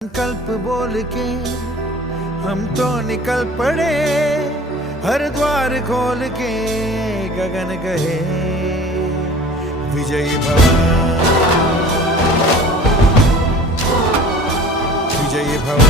संकल्प बोल के हम तो निकल पड़े, हर द्वार खोल के गगन कहे विजयी भव, विजयी भव।